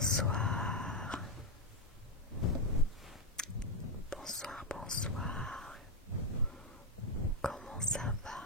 Bonsoir, bonsoir, bonsoir, comment ça va?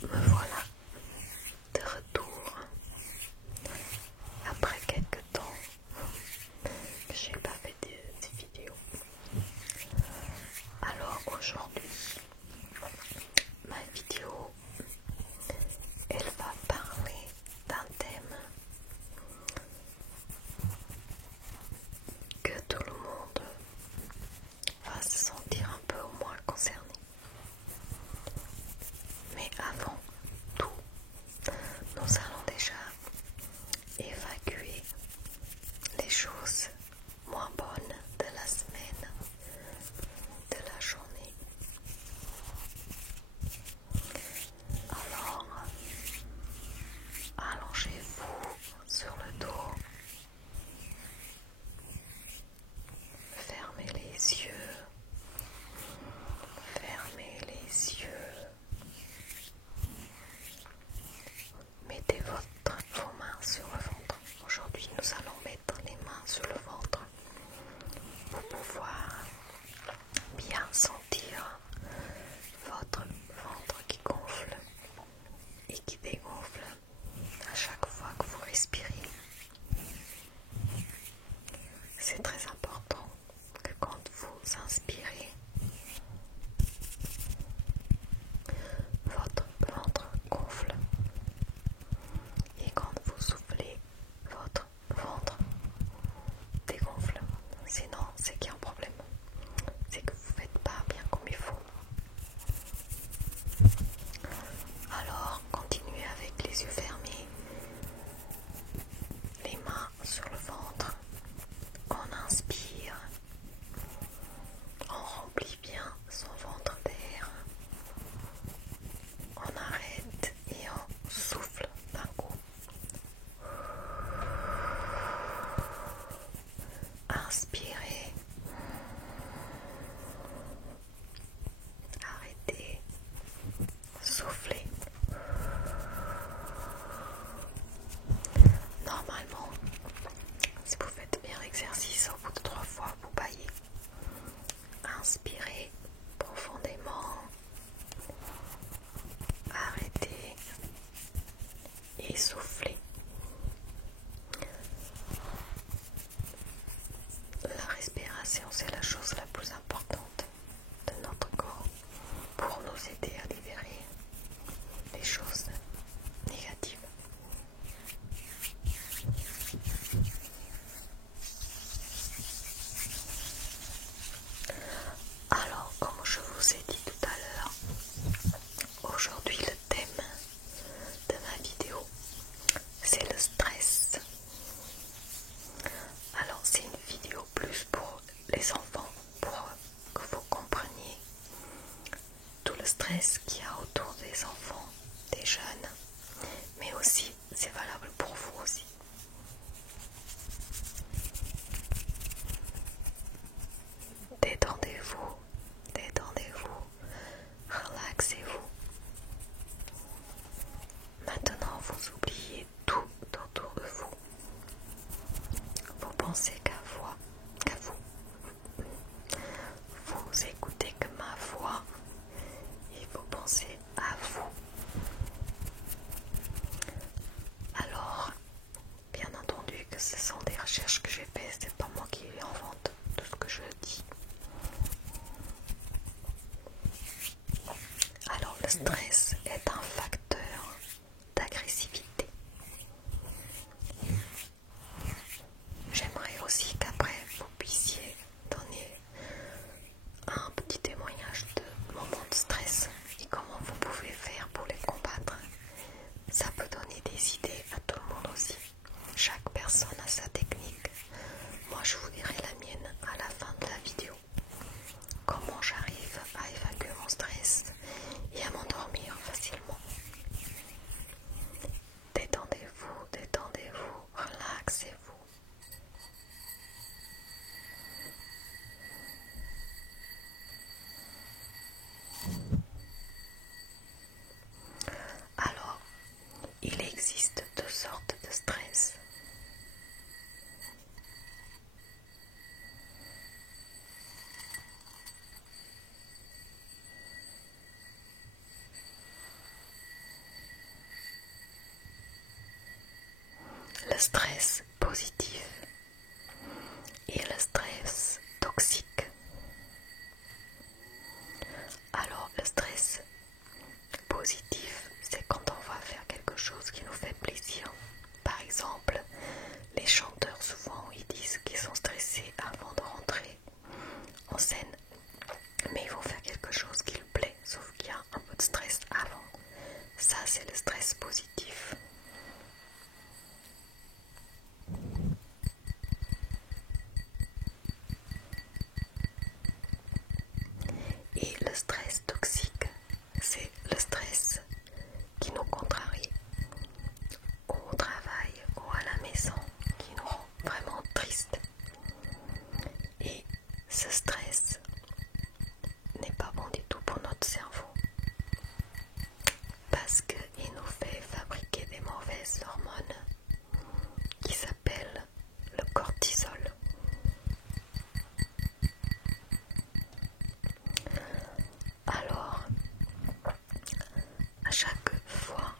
Me voilà de retour après quelques temps que j'ai pas fait de vidéos. Alors aujourd'hui, ma vidéo, elle va parler d'un thème que tout le monde va se sentir un peu au moins concerné. Mais avant tout, nous allons déjà évacuer les choses moins bonnes de la semaine, de la journée. Alors, allongez-vous sur le dos, fermez les yeux, fermez les yeux, mettez vos mains sur le ventre. Aujourd'hui, nous allons mettre les mains sur le ventre pour pouvoir bien sentir votre ventre qui gonfle et qui dégonfle à chaque fois que vous respirez. C'est très important que quand vous inspirez, votre ventre gonfle et quand vous soufflez, votre ventre dégonfle. Sinon, c'est qu'il y a un problème. C'est que vous ne faites pas bien comme il faut. Alors, continuez avec les yeux fermés, les mains sur le ventre. On inspire, on remplit bien son ventre d'air. On arrête et on souffle d'un coup. Inspirez. Arrêtez. Soufflez. Normalement, si vous faites bien l'exercice, au bout de 3 fois, vous baillez. Inspirez profondément. Arrêtez et soufflez. La respiration, c'est la chose la plus importante de notre corps pour nous aider à libérer les choses négatives. Alors, comme je vous ai dit tout à l'heure, aujourd'hui le thème de ma vidéo, c'est le stress. Alors, c'est une vidéo plus pour les enfants, pour que vous compreniez tout le stress qu'il y a autour des enfants, des jeunes, mais aussi, c'est valable pour vous aussi. Détendez-vous, détendez-vous, relaxez-vous. Maintenant, vous oubliez tout autour de vous. Vous pensez qu'à vous. Vous écoutez que ma voix et vous pensez à vous. Alors, bien entendu que ce sont des recherches que j'ai faites, c'est pas moi qui invente tout ce que je dis. Alors, le stress est un facteur d'agressivité. J'aimerais aussi qu'après vous puissiez donner un petit témoignage de moments de stress et comment vous pouvez faire pour les combattre. Ça peut donner des idées à tout le monde aussi. Chaque personne a sa technique. Moi, je vous dirai la mienne à la fin de la vidéo. Comment j'arrive à évacuer mon stress et à m'endormir facilement. Détendez-vous, détendez-vous, relaxez-vous. Alors, stress positif et le stress toxique. Alors le stress positif, c'est quand on va faire quelque chose qui nous fait plaisir. Par exemple, les chanteurs souvent ils disent qu'ils sont stressés avant de rentrer en scène, mais ils vont faire quelque chose qui leur plaît, sauf qu'il y a un peu de stress avant. Ça, c'est le stress positif. Et le stress toxique, c'est le stress qui nous contrarie au travail ou à la maison, qui nous rend vraiment tristes. Et ce stress n'est pas bon du tout pour notre cerveau, parce qu'il nous fait fabriquer des mauvaises hormones qui s'appellent le cortisol. Alors, à chaque fois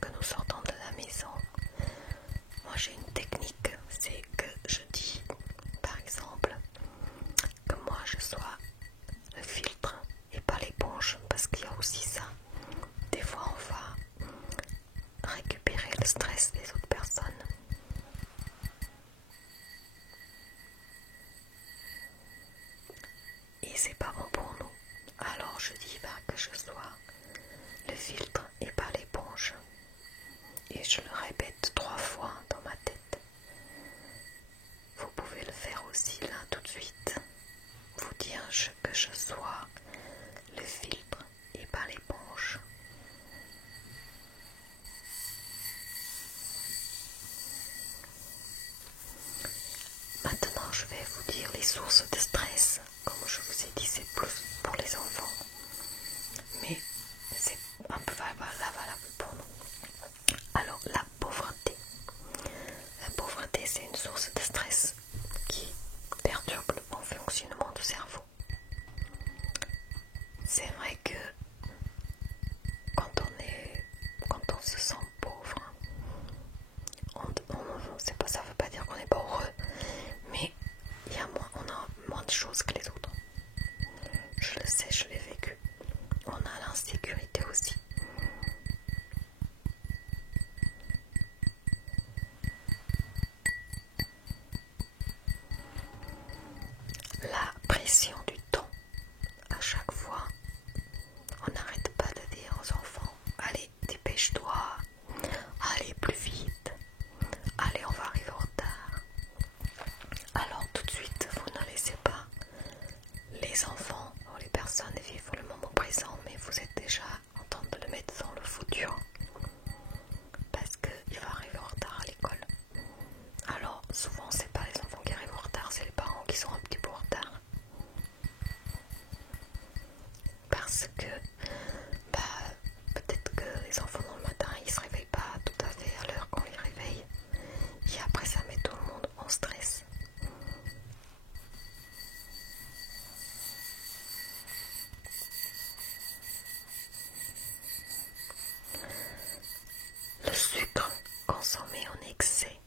que nous sortons de la maison, moi j'ai une technique, c'est que je dis, par exemple, que moi je sois le filtre et pas l'éponge, parce qu'il y a aussi ça. Des fois on va récupérer le stress des autres personnes. Et c'est pas bon pour nous. Alors je dis que je sois le filtre et pas l'éponge. Et je le répète 3 fois dans ma tête. Vous pouvez le faire aussi là tout de suite. Vous dire que je sois le filtre et pas l'éponge. Maintenant je vais vous dire les sources de stress. Comme je vous ai dit, c'est plus pour les enfants, mais c'est un peu valable pour nous. Alors la pauvreté. La pauvreté, c'est une source de stress qui perturbe le bon fonctionnement du cerveau. C'est vrai que quand on se sent pauvre, ça veut pas dire qu'on n'est pas heureux, mais on a moins de choses que les autres. Je le sais, je l'ai vécu. On a l'insécurité aussi. La pression du temps. À chaque fois, on n'arrête pas de dire aux enfants, allez, dépêche-toi, allez plus vite, allez, on va arriver en retard. Alors tout de suite, vous ne laissez pas les enfants ou les personnes vivre le moment présent, mais vous êtes déjà en train de le mettre dans le futur, parce qu'il va arriver en retard à l'école. Alors souvent c'est pas les enfants qui arrivent en retard, c'est les parents qui sont un petit peu en retard. Parce que peut-être que les enfants dans le matin ils se réveillent pas tout à fait à l'heure qu'on les réveille, et après ça met tout le monde en stress. Le sucre consommé en excès.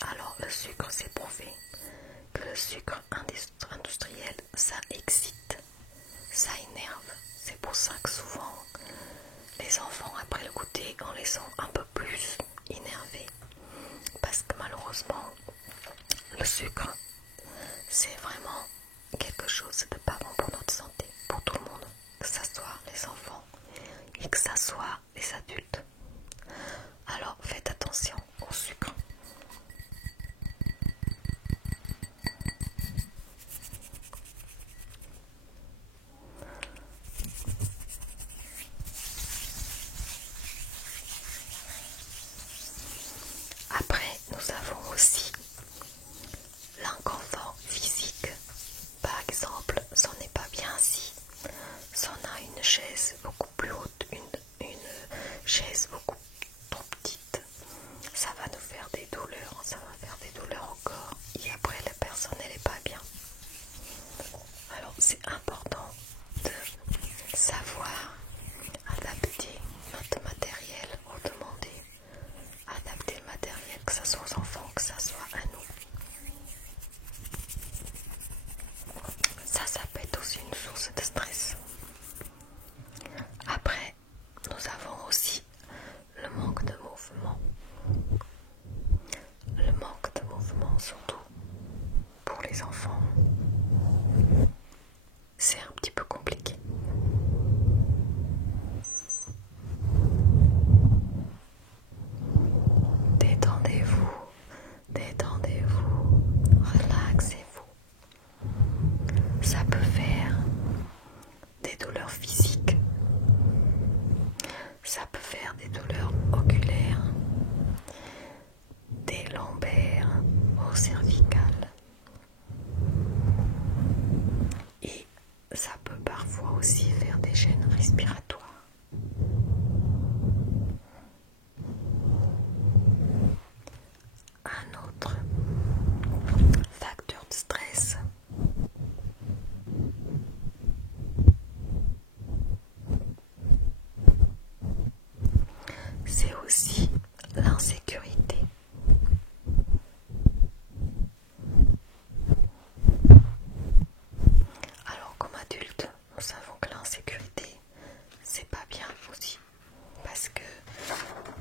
Alors le sucre, c'est prouvé que le sucre industriel, ça excite, ça énerve. C'est pour ça que souvent les enfants après le goûter, on les sent un peu plus énervés, parce que malheureusement le sucre, c'est vraiment quelque chose de pas bon pour notre santé, pour tout le monde, que ça soit les enfants et que ça soit les adultes. Alors faites attention au sucre. Après, nous avons aussi l'inconfort physique. Par exemple, si on n'est pas bien assis, si on a une chaise beaucoup plus haute, une chaise beaucoup trop petite, ça va nous faire des douleurs, ça va faire des douleurs au corps, et après la personne elle n'est pas bien. Alors c'est important de savoir adapter notre matériel au demander, adapter le matériel source de stress. Après, nous avons aussi le manque de mouvement. Le manque de mouvement, surtout pour les enfants, c'est un petit peu compliqué. Détendez-vous, détendez-vous, relaxez-vous. Ça peut faire des douleurs physiques, ça peut faire des douleurs oculaires, des lombaires ou cervicales. Et ça peut parfois aussi faire des gênes respiratoires. Un autre facteur de stress, c'est aussi l'insécurité. Alors comme adulte, nous savons que l'insécurité, c'est pas bien aussi. Parce que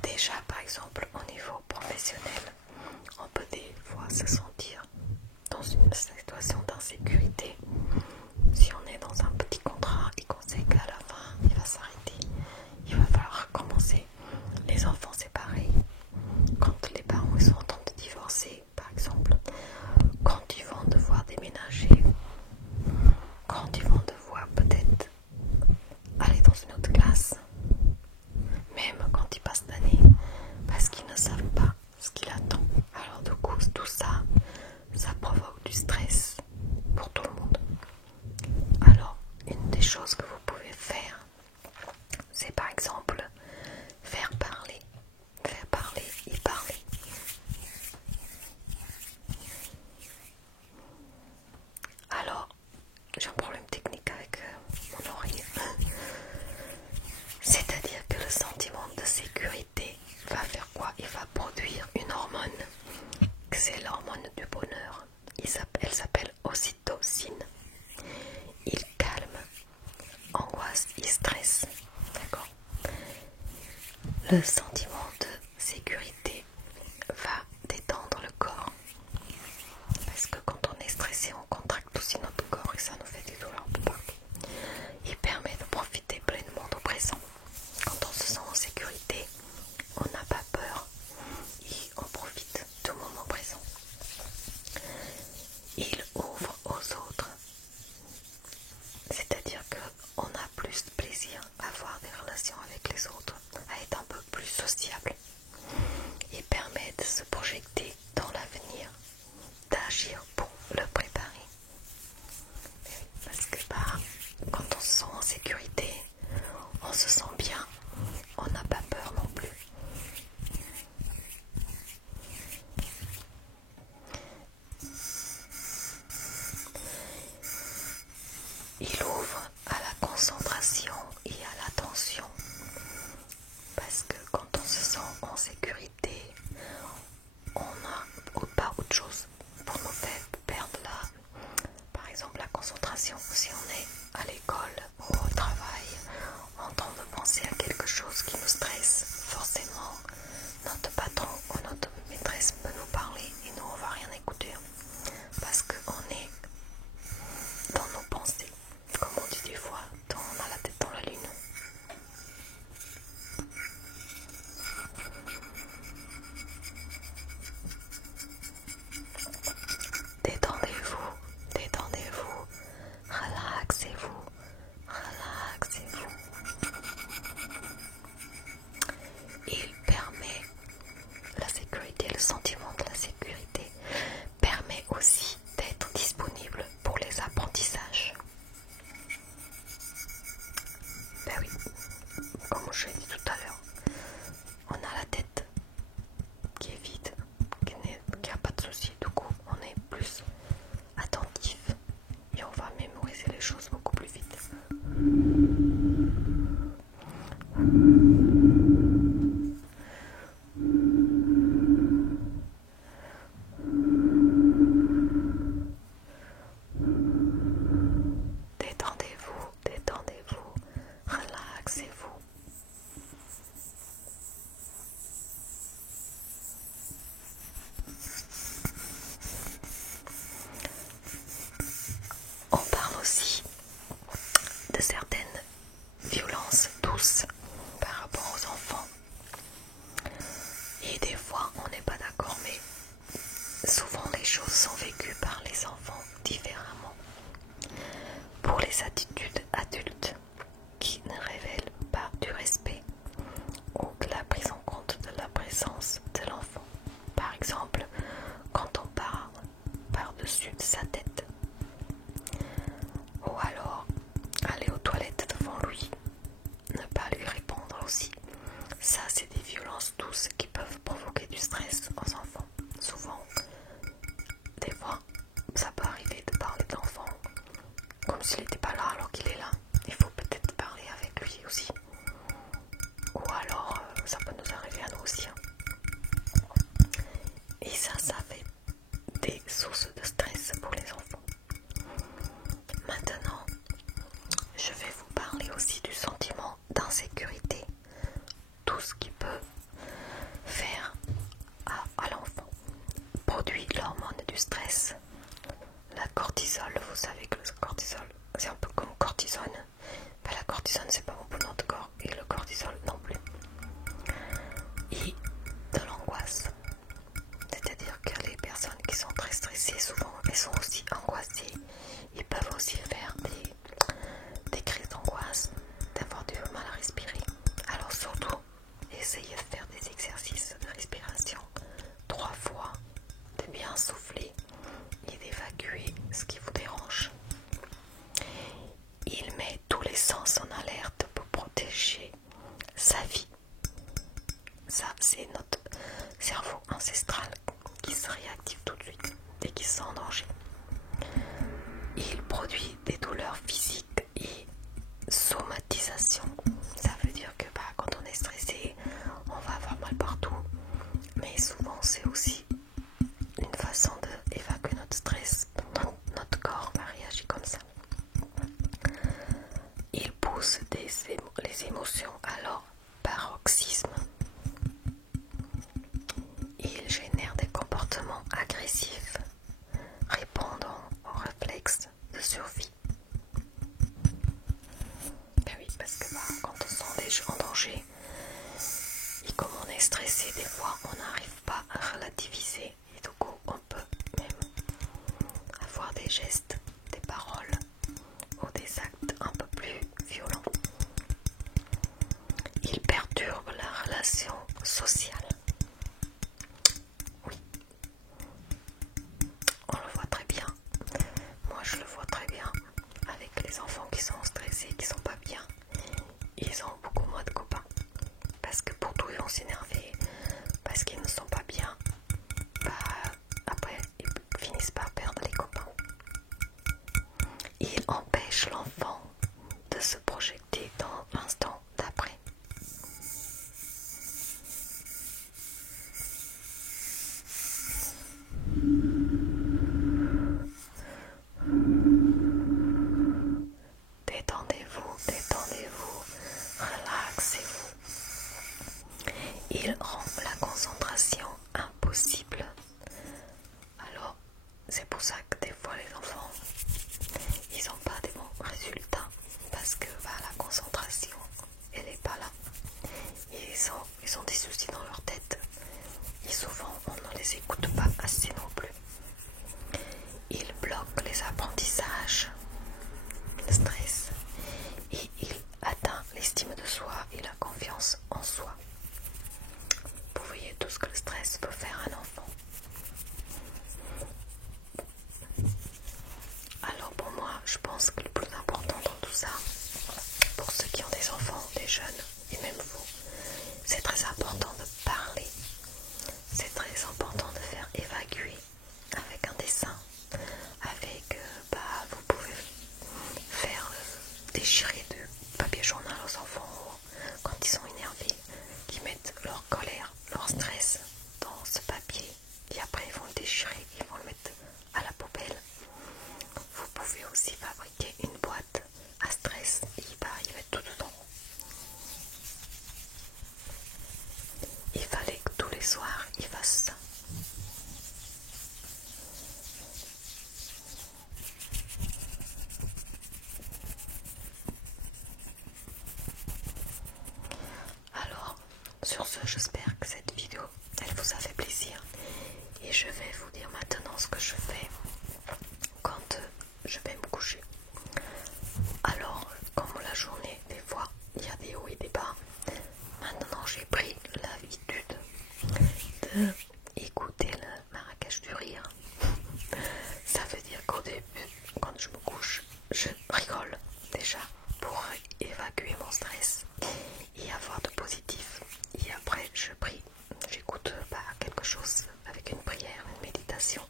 déjà par exemple au niveau professionnel, on peut des fois se sentir dans une situation d'insécurité. Si on est dans un petit contrat et qu'on sait qu'à la fin il va s'arrêter, il va falloir recommencer. Les enfants c'est pareil. Quand les parents ils sont en train de divorcer par exemple, quand ils vont devoir déménager, quand ils vont devoir peut-être aller dans une autre classe, même quand ils passent d'année, parce qu'ils ne savent pas ce qu'il attend. Alors du coup tout ça, ça provoque du stress pour tout le monde. Alors une des choses que vous pouvez faire, c'est par exemple faire parler et parler. Alors j'ai un problème technique avec mon oreille. C'est-à-dire que le sentiment de sécurité va faire quoi? Il va produire une hormone, c'est l'hormone du bonheur. Elle s'appelle ocytocine. Il calme angoisse et stress. D'accord? Le sentiment de sécurité va détendre le corps. Parce que quand on est stressé, on contracte aussi notre corps et ça nous fait des douleurs un peu partout. Il permet de profiter pleinement du présent. Quand on se sent en sécurité, on n'a pas peur et on profite du moment présent. Il ouvre aux autres. C'est-à-dire qu'on a plus de plaisir à avoir des relations avec les autres, à être un peu plus sociable. Il permet de se projeter dans l'avenir, d'agir pour le préparer. Parce que quand on se sent en sécurité, on se sent bien, on n'a pas peur non plus. Il ouvre à la concentration et à l'attention. Parce que quand on se sent en sécurité, on n'a pas autre chose pour nous faire perdre par exemple la concentration. Si on est à l'école ou au travail, en train de penser à quelque chose qui nous stresse, forcément notre patron ou notre maîtresse peut nous parler et nous on va rien écouter. Parce qu'on est dans nos pensées. Comme on dit des fois, on a la tête dans la lune. Détendez-vous, détendez-vous, relaxez-vous, relaxez-vous. Il permet la sécurité, le sentiment de la sécurité permet aussi d'être disponible pour les apprentissages. Ben oui, comme je l'ai dit tout à l'heure, on a la tête qui est vide, qui n'a pas de souci, du coup on est plus attentif et on va mémoriser les choses beaucoup plus vite. Détendez-vous. de certaines violences douces par rapport aux enfants. Et des fois on n'est pas d'accord, mais souvent les choses sont vécues par les enfants différemment. Pour les attitudes adultes qui ne révèlent pas du respect ou de la prise en compte de la présence de l'enfant. Par exemple, quand on parle par-dessus de sa tête. Ou alors, aller aux toilettes devant lui, ne pas lui répondre aussi. Ça, c'est des violences douces qui peuvent provoquer du stress aux enfants. Souvent, des fois, ça peut arriver de parler de l'enfant comme s'il n'était pas là alors qu'il est là. Il faut peut-être parler avec lui aussi. Ou alors, ça peut nous arriver à nous aussi. Et ça fait des sources de stress pour les enfants. Maintenant, je vais vous parler aussi du sentiment d'insécurité. Tout ce qui peut faire à l'enfant. Produit l'hormone du stress. La cortisol, vous savez que le cortisol, c'est un peu comme cortisone. Mais la cortisone, c'est pas bon pour notre corps. Et le cortisol non plus. Et de l'angoisse. C'est-à-dire que les personnes qui sont très stressées, souvent, elles sont aussi angoissées. Ils peuvent aussi faire des crises d'angoisse, d'avoir du mal à respirer. Alors surtout, essayez de faire des exercices de respiration 3 fois, de bien souffler et d'évacuer ce qui vous dérange. Il met tous les sens en alerte pour protéger sa vie. Ça, c'est notre cerveau ancestral qui se réactive tout de suite dès qu'il se sent en danger. Il produit des douleurs physiques et somatisation. Ça veut dire que quand on est stressé, on va avoir mal partout. Mais souvent, c'est aussi une façon d'évacuer notre stress. Notre corps va réagir comme ça. Il pousse les émotions à leur paroxysme. Il génère des comportements agressifs, répondant aux réflexes de survie. Ben oui, parce que quand on sent des gens en danger, et comme on est stressé, des fois on n'arrive pas à relativiser. Et du coup, on peut même avoir des gestes, des paroles ou des actes un peu plus violents. Il perturbe la relation sociale. Oui, on le voit très bien. Moi, je le vois très bien avec les enfants qui sont stressés, qui sont pas bien. Ils ont beaucoup moins de copains. Parce que pour tout, ils vont s'énerver. Parce qu'ils ne sont pas bien. Après, ils finissent par perdre les copains. Il empêche l'enfant de se projeter dans l'instant d'après. Détendez-vous, détendez-vous, relaxez-vous. Il rend la concentration impossible. Alors, c'est pour ça que des fois les enfants, ils n'ont pas des bons résultats. Parce que la concentration, elle n'est pas là. Ils ont des soucis dans leur tête. Et souvent, on ne les écoute pas assez non plus. Il bloque les apprentissages, le stress, et il atteint l'estime de soi et la confiance en soi. Vous voyez tout ce que le stress peut faire à un enfant. Alors pour moi, je pense que le plus important dans tout ça, pour ceux qui ont des enfants, des jeunes, et même vous, c'est très important de parler. C'est très important de faire évacuer avec un dessin, avec, vous pouvez faire déchirer de papier journal aux enfants quand ils sont énervés, qui mettent leur colère, leur stress dans ce papier et après ils vont le déchirer, ils vont le mettre à la poubelle. Vous pouvez aussi fabriquer une boîte à stress et y mettre tout dedans. Il fallait que tous les soirs ils fassent ça. sur ce, j'espère que cette vidéo, elle vous a fait plaisir. Et je vais vous dire maintenant ce que je fais quand je vais me coucher. Alors, comme la journée, des fois, il y a des hauts et des bas. Maintenant, j'ai pris l'habitude de écouter le Marrakech du rire. Ça veut dire qu'au début, quand je me couche, je rigole déjà pour évacuer mon stress et avoir de positif. Et après, je prie, j'écoute quelque chose avec une prière, une méditation.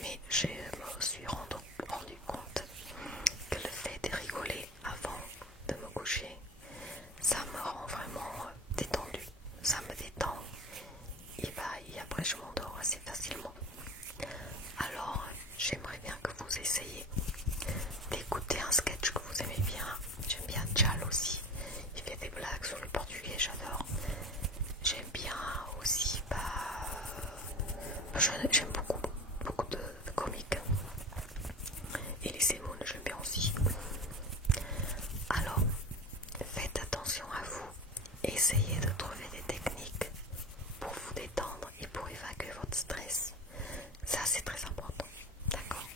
Mais je me suis rendu compte que le fait de rigoler avant de me coucher, ça me rend vraiment détendu, ça me détend et après je m'endors assez facilement. Alors j'aimerais bien que vous essayiez d'écouter un sketch que vous aimez bien. J'aime bien Tchal aussi, il fait des blagues sur le portugais, j'adore. J'aime bien aussi, j'aime beaucoup de comiques. Et les Semoun, j'aime bien aussi. Alors, faites attention à vous. Essayez de trouver des techniques pour vous détendre et pour évacuer votre stress. Ça, c'est très important. D'accord?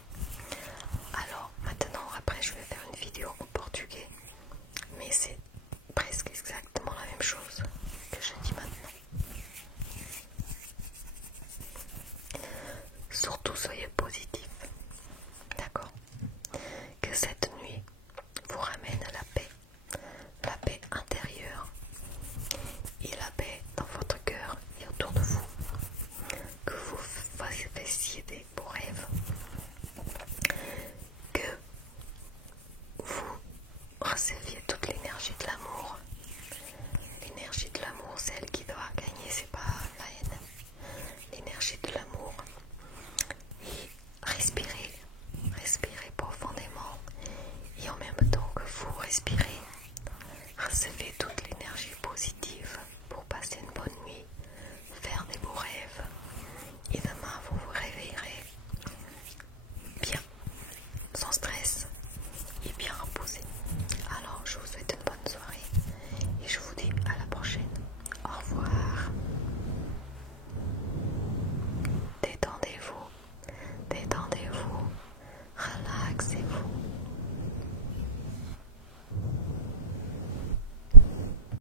Alors, maintenant, après, je vais faire une vidéo en portugais. Mais c'est presque exactement la même chose que je dis maintenant. Surtout, soyez positif. D'accord? Que cette nuit vous ramène à la paix intérieure et la paix dans votre cœur et autour de vous, que vous fassiez des beaux rêves, que vous receviez toute l'énergie de l'amour. L'énergie de l'amour, celle qui doit gagner, c'est pas la haine. L'énergie de l'amour. Et respirez profondément et en même temps que vous respirez,